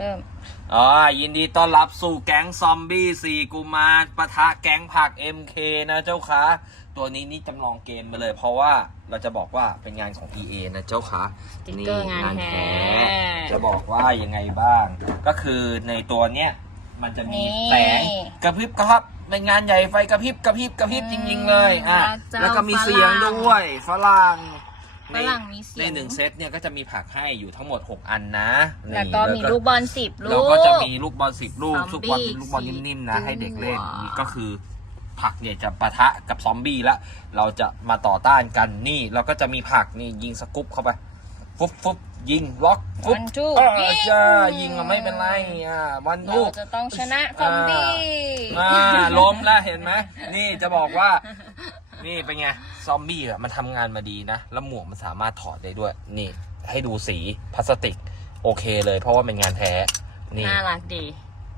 เริ่มอ๋อยินดีต้อนรับสู่แก๊งซอมบี้สี่กุมารปะทะแก๊งผัก MK นะเจ้าคะตัวนี้นี่จำลองเกมมาเลย เพราะว่าเราจะบอกว่าเป็นงานของ EA นะเจ้าคะสติ๊กเกอร์งานแท้ จะบอกว่ายังไงบ้าง ก็คือในตัวเนี้ยมันจะมีนี่แสงกระพริบกระพับเป็นงานใหญ่ไฟกระพริบกระพริบกระพริบจริง ๆ เลยอะแล้วเจ้าแล้วก็มีเสียงด้วยฝรั่ง ฝรั่งมีเสียง ในหนึ่งเซตเนี่ยก็จะมีผักให้อยู่ทั้งหมด 6 อันนะแล้วก็มีลูกบอลสิบลูก แล้วก็จะมีลูกบอลสิบลูกซอมบี้ลูกบอลลูกบอลนิ่มๆนะสี่ให้เด็กเล่นตัวนี่ก็คือผักเนี่ยจะปะทะกับซอมบี้แล้วเราจะมาต่อต้านกันนี่เราก็จะมีผักนี่ยิงสกุ๊ปเข้าไปฟุบฟุบยิงล็อกฟุบวันทูอ่ายิง จ้ายิงอะไม่เป็นไรอ่าวันเราทูจะต้องชนะซอมบี้ อ่าล้มแล้วเห็นไหมนี่จะบอกว่า นี่เป็นไง ซอมบี้อะมันทำงานมาดีนะ แล้วหมวกมันสามารถถอดได้ด้วย นี่ ให้ดูสีพลาสติก โอเคเลย เพราะว่าเป็นงานแท้ นี่ น่ารักดี